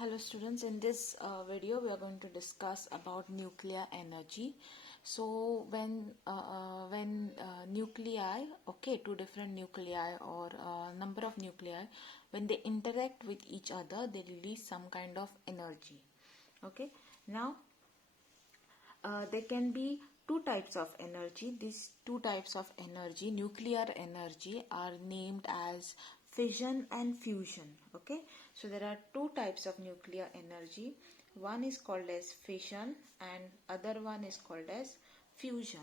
Hello students, in this video we are going to discuss about nuclear energy. So when nuclei, two different nuclei or number of nuclei, when they interact with each other, they release some kind of energy. Okay, now there can be two types of energy. These two types of energy, nuclear energy, are named as fission and fusion. Okay, so there are two types of nuclear energy. One is called as fission and other one is called as fusion.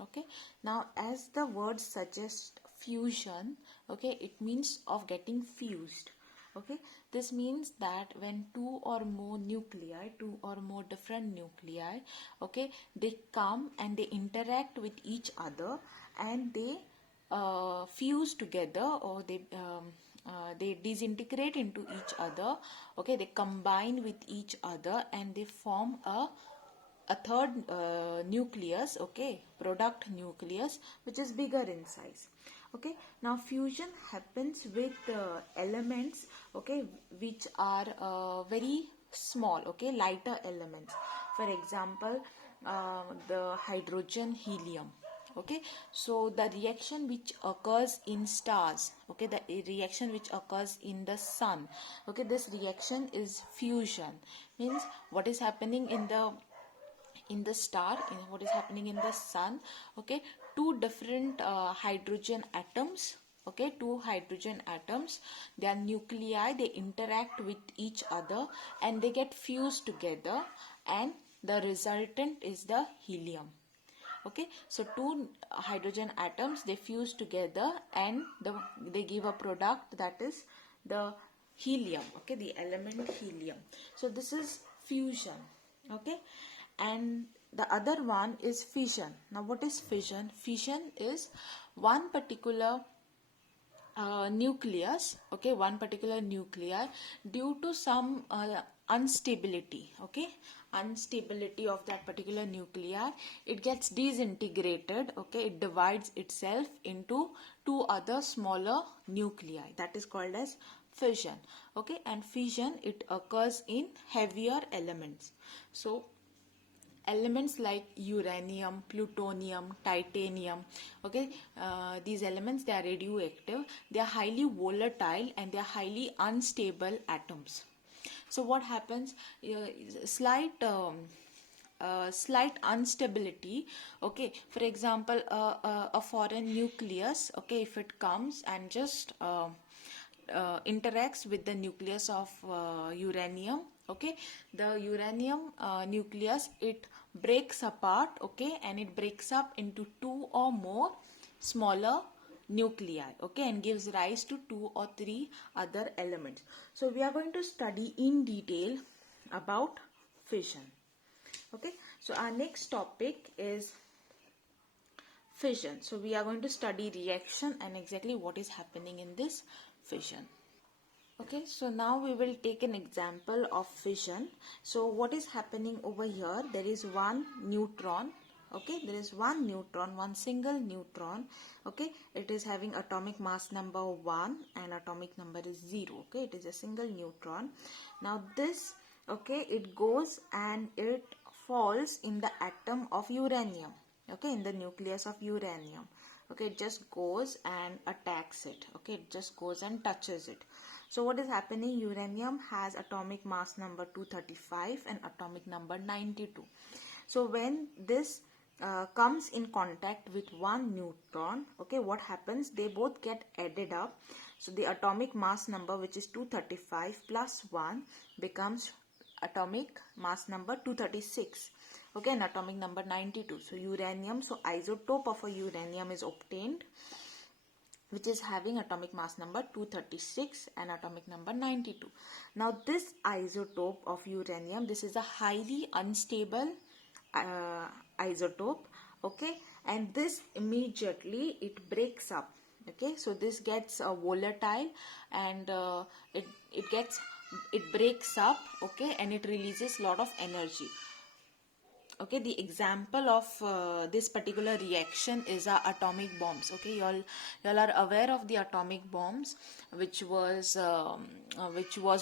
Okay, now as the word suggests, fusion, okay, it means of getting fused. Okay, this means that when two or more different nuclei, okay, they come and they interact with each other and they fuse together, or they disintegrate into each other. Okay, they combine with each other and they form a third nucleus, okay, product nucleus, which is bigger in size. Okay, now fusion happens with elements, okay, which are very small, okay, lighter elements. For example, the hydrogen, helium. Okay, so the reaction which occurs in stars, okay, the reaction which occurs in the sun, okay, this reaction is fusion. Means what is happening in the star, in what is happening in the sun, okay, two different hydrogen atoms, okay, two hydrogen atoms, their nuclei, they interact with each other and they get fused together, and the resultant is the helium. Okay, so two hydrogen atoms, they fuse together and they give a product, that is the helium, okay, the element helium. So this is fusion. Okay, and the other one is fission. Now what is fission? Fission is one particular nucleus, okay, one particular nuclei, due to some instability, okay, instability of that particular nuclei, it gets disintegrated, okay, it divides itself into two other smaller nuclei, that is called as fission. Okay, and fission, it occurs in heavier elements. So elements like uranium, plutonium, titanium, okay, these elements, they are radioactive, they are highly volatile and they are highly unstable atoms. So what happens, slight instability, okay, for example, a foreign nucleus, okay, if it comes and just interacts with the nucleus of uranium, okay, the uranium nucleus, it breaks apart, okay, and it breaks up into two or more smaller nuclei, okay, and gives rise to two or three other elements. So we are going to study in detail about fission. Okay, so our next topic is fission. So we are going to study reaction and exactly what is happening in this fission. Okay, so now we will take an example of fission. So what is happening over here? There is one neutron. Okay, there is one neutron, one single neutron. Okay, it is having atomic mass number 1 and atomic number is 0. Okay, it is a single neutron. Now this, okay, it goes and it falls in the atom of uranium. Okay, in the nucleus of uranium. Okay, it just goes and attacks it. Okay, it just goes and touches it. So what is happening? Uranium has atomic mass number 235 and atomic number 92. So when this comes in contact with one neutron, okay, what happens? They both get added up. So the atomic mass number, which is 235 plus 1, becomes atomic mass number 236. Okay, and atomic number 92. So uranium, so isotope of a uranium is obtained, which is having atomic mass number 236 and atomic number 92. Now this isotope of uranium, this is a highly unstable isotope, okay, and this immediately it breaks up. Okay, so this gets volatile and it breaks up, okay, and it releases lot of energy. Okay, the example of this particular reaction is atomic bombs. Okay, y'all are aware of the atomic bombs which was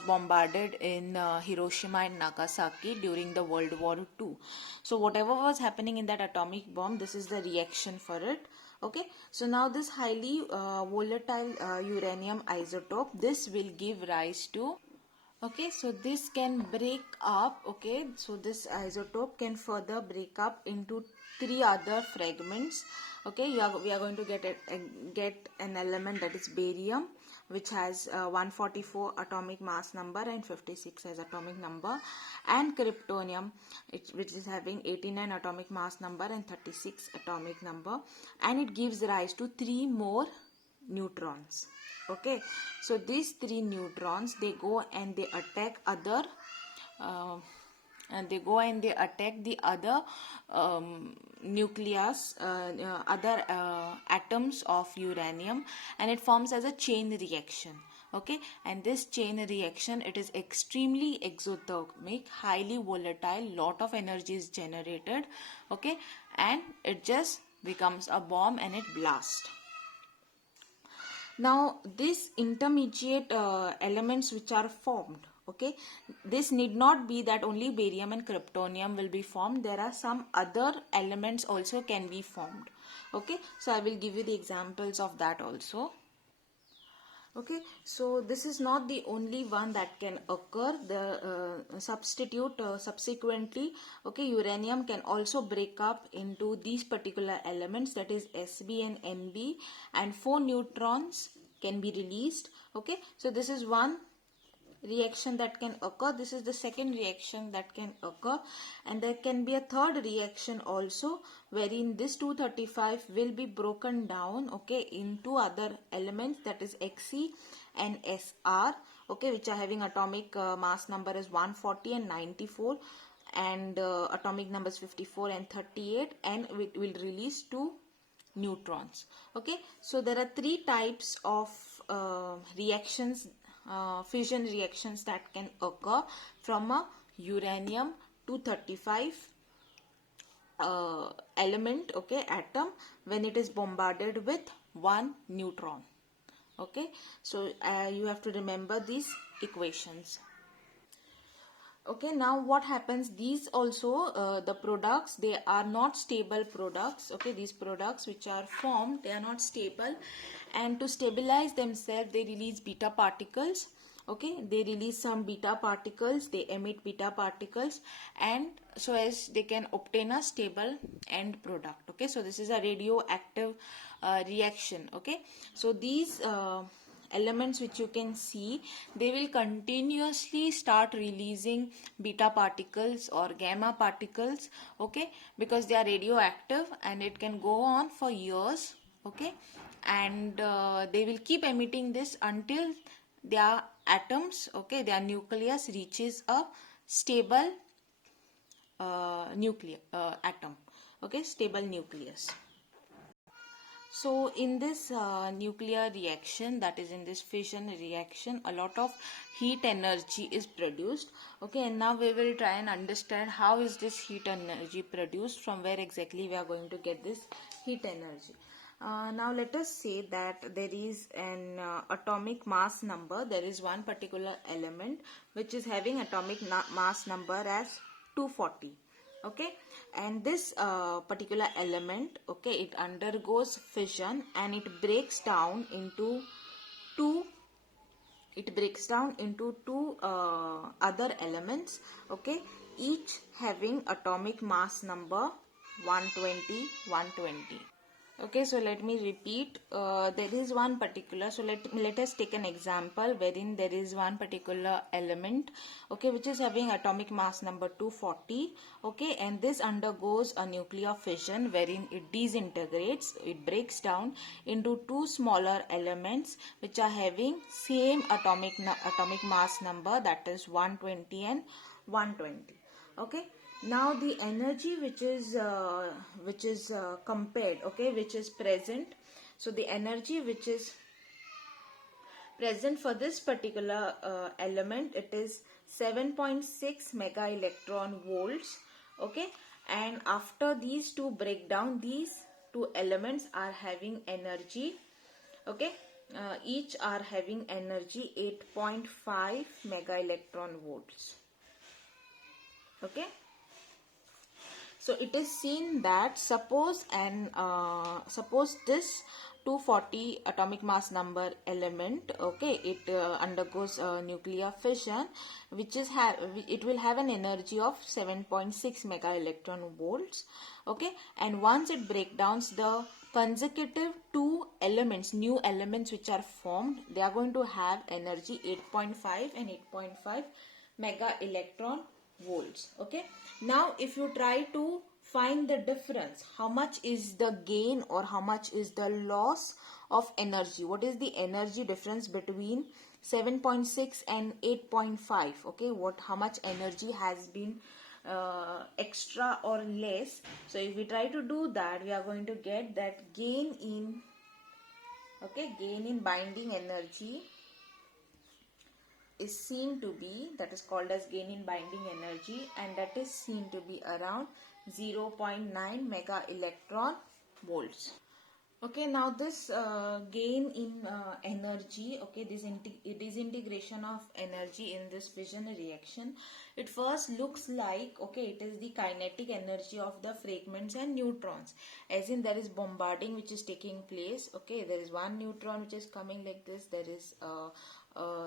bombarded in Hiroshima and Nagasaki during the World War II. So whatever was happening in that atomic bomb, this is the reaction for it. Okay, so now this highly volatile uranium isotope, this will give rise to, okay, so this can break up. Okay, so this isotope can further break up into three other fragments. Okay, we are going to get an element, that is barium, which has 144 atomic mass number and 56 as atomic number, and kryptonium, which is having 89 atomic mass number and 36 atomic number, and it gives rise to three more neutrons. Okay, so these three neutrons, they go and they attack other the other nucleus, other atoms of uranium, and it forms as a chain reaction. Okay, and this chain reaction, it is extremely exothermic, highly volatile, lot of energy is generated. Okay, and it just becomes a bomb and it blasts. Now these intermediate elements which are formed, okay, this need not be that only barium and kryptonium will be formed. There are some other elements also can be formed. Okay, so I will give you the examples of that also. Okay, so this is not the only one that can occur. The subsequently, okay, uranium can also break up into these particular elements, that is Sb and Nb, and 4 neutrons can be released. Okay, so this is one reaction that can occur. This is the second reaction that can occur, and there can be a third reaction also, wherein this 235 will be broken down, okay, into other elements, that is Xe and Sr, okay, which are having atomic mass number is 140 and 94, and atomic numbers 54 and 38, and it will release 2 neutrons. Okay, so there are three types of reactions, fission reactions, that can occur from a uranium 235 element, okay, atom, when it is bombarded with 1 neutron. Okay, so you have to remember these equations. Okay, now what happens, these also the products, they are not stable products. Okay, these products which are formed, they are not stable, and to stabilize themselves, they release beta particles. Okay, they release some beta particles, they emit beta particles, and so as they can obtain a stable end product. Okay, so this is a radioactive reaction. Okay, so these elements which you can see, they will continuously start releasing beta particles or gamma particles. Okay, because they are radioactive and it can go on for years. Okay, and they will keep emitting this until their atoms, okay, their nucleus reaches a stable atom. Okay, stable nucleus. So in this nuclear reaction, that is in this fission reaction, a lot of heat energy is produced. Okay, and now we will try and understand how is this heat energy produced, from where exactly we are going to get this heat energy. Now let us say that there is an atomic mass number. There is one particular element which is having atomic mass number as 240. Okay, and this particular element, okay, it undergoes fission and it breaks down into two other elements, okay, each having atomic mass number 120. Okay, so let me repeat. There is one particular, so let us take an example wherein there is one particular element, okay, which is having atomic mass number 240. Okay, and this undergoes a nuclear fission wherein it disintegrates, it breaks down into two smaller elements which are having same atomic mass number, that is 120 and 120. Okay, now the energy which is compared, okay, which is present, so the energy which is present for this particular element, it is 7.6 mega electron volts. Okay, and after these two break down, these two elements are having energy. Okay, each are having energy 8.5 mega electron volts. Okay, so it is seen that suppose this 240 atomic mass number element, okay, it undergoes nuclear fission, which is it will have an energy of 7.6 mega electron volts. Okay, and once it breaks down the consecutive two elements, new elements which are formed, they are going to have energy 8.5 and 8.5 mega electron volts. Okay, now if you try to find the difference, how much is the gain or how much is the loss of energy, what is the energy difference between 7.6 and 8.5, okay, how much energy has been extra or less. So if we try to do that, we are going to get that gain in binding energy is seen to be, that is called as gain in binding energy, and that is seen to be around 0.9 mega electron volts. Okay, now this gain in energy, okay, this disintegration of energy in this fission reaction, it first looks like, okay, it is the kinetic energy of the fragments and neutrons, as in there is bombarding which is taking place. Okay, there is one neutron which is coming like this, there is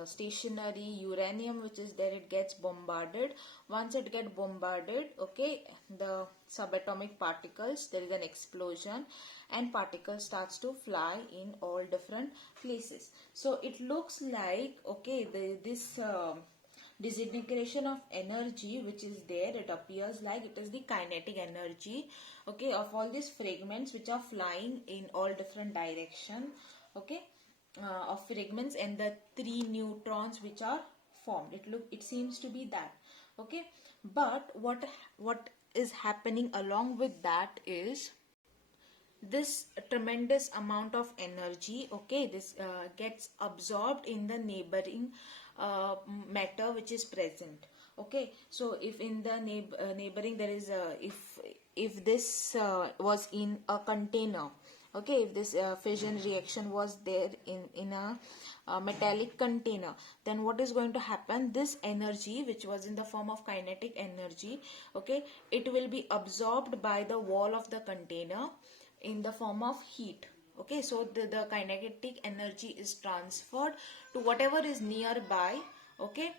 stationary uranium which is there, it gets bombarded. Once it gets bombarded, okay, the subatomic particles, there is an explosion and particles starts to fly in all different places. So it looks like, okay, this disintegration of energy which is there, it appears like it is the kinetic energy, okay, of all these fragments which are flying in all different direction, okay, of fragments and the three neutrons which are formed. It seems to be that. Okay, but what is happening along with that is this tremendous amount of energy, okay, this gets absorbed in the neighboring matter which is present. Okay, so if in the neighboring there is if this was in a container, okay, if this fission reaction was there in a metallic container, then what is going to happen, this energy which was in the form of kinetic energy, okay, it will be absorbed by the wall of the container in the form of heat. Okay, so the kinetic energy is transferred to whatever is nearby, okay,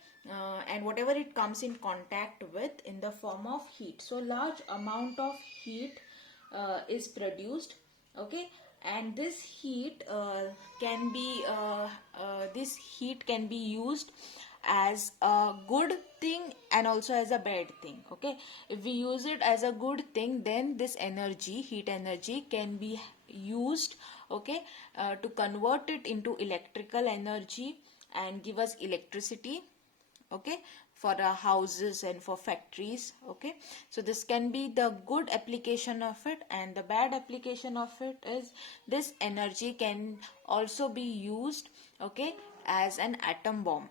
and whatever it comes in contact with in the form of heat. So large amount of heat is produced, okay, and this heat can be used as a good thing and also as a bad thing. Okay, if we use it as a good thing, then this energy, heat energy, can be used, okay, to convert it into electrical energy and give us electricity, okay, for our houses and for factories. Okay, so this can be the good application of it, and the bad application of it is this energy can also be used, okay, as an atom bomb.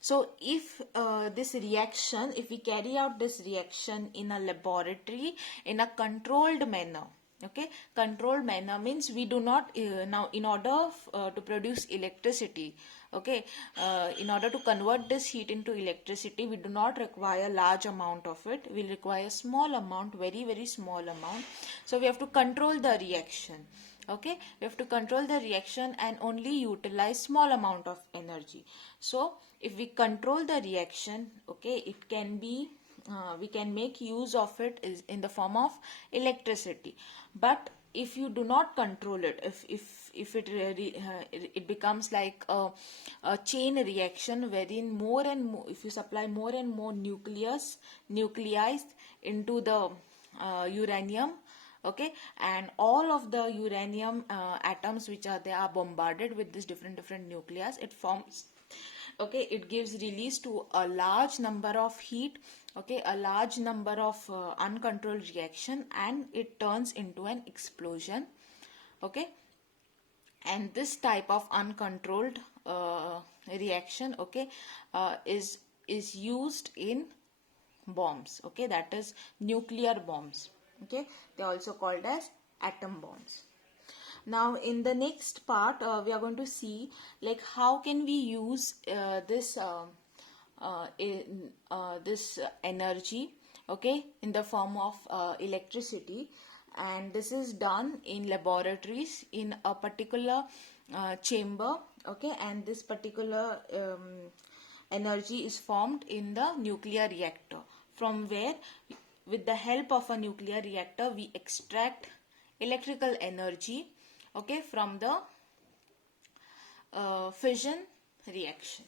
So if if we carry out this reaction in a laboratory in a controlled manner, okay, controlled manner means we do not now in order to produce electricity, okay, in order to convert this heat into electricity, we do not require large amount of it, we require small amount, very very small amount. So we have to control the reaction. Okay, we have to control the reaction and only utilize small amount of energy. So if we control the reaction, okay, it can be we can make use of it is in the form of electricity. But if you do not control it, if it it becomes like a chain reaction wherein more and more, if you supply more and more nuclei into the uranium, okay, and all of the uranium atoms which are there are bombarded with this different nucleus, it forms, okay, it gives release to a large number of heat, okay, a large number of uncontrolled reaction, and it turns into an explosion. Okay, and this type of uncontrolled reaction, okay, is used in bombs. Okay, that is nuclear bombs. Okay, they are also called as atom bombs. Now in the next part we are going to see like how can we use this energy, okay, in the form of electricity, and this is done in laboratories in a particular chamber, okay, and this particular energy is formed in the nuclear reactor, from where with the help of a nuclear reactor we extract electrical energy, okay, from the fission reaction.